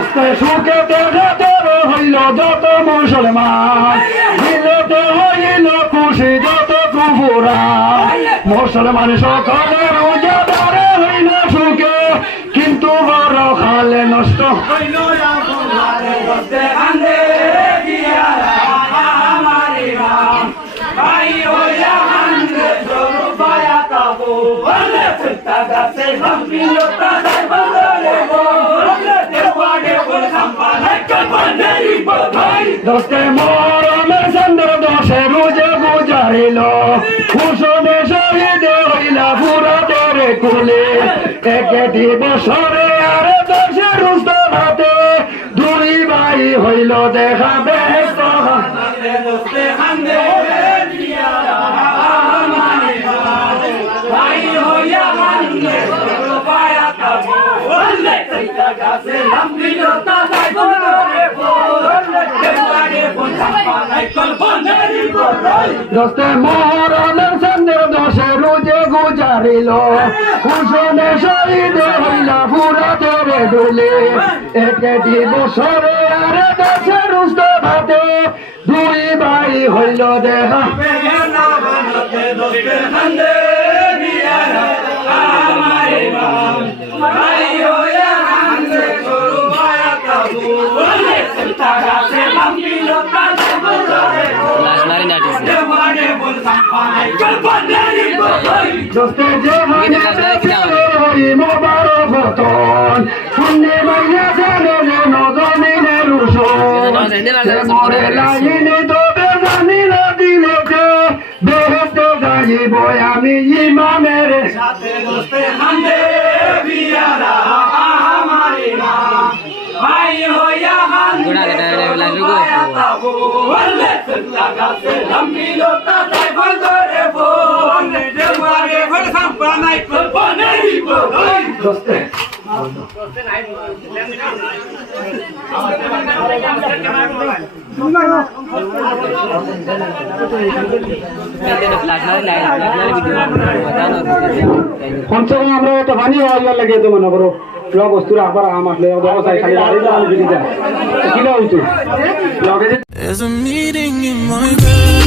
দস্তে সুখে তেরে তেরে হইল যত মুসলমান। দিলতে হইল খুশি যত কুবুরা মুসলমান সকলে রোজাদারে হইল সুখে, কিন্তু বড় খালে নষ্ট হইল আমার ইমাম দোস্তে মরমে চন্দ্র দশে রুজে গুজারিল কুশলে শহীদ হইলা পুরা তেরে কুলে। একটি বছরে আর দশে রুস্ত হাতে দুই ভাই হইল দেখা বেশ দোস্তে হান্দে হইয়া হান্দে পায়া কাবো দোস্তে মরণের চন্দ্র দশে রোজে গুজারিল। কুশনে শহীদ হইলা পুরা তেরে ডুলে। একটি বছরে আরে দশে রুস্ত ভাতে। দুই ভাই হইল দেখা আমি ইমামের সাথে দোস্তে হান্দে বিয়ারা আমার ইমাম ভাই লাশ নারী আমরা তো পানি হওয়ার লাগে তো মনে করো প্রিয় বস্তুর আবার আম আসলে ব্যবসায় খালি বাড়ি আম বিক্রি দেয় কি না হইতো There's a meeting in my bed.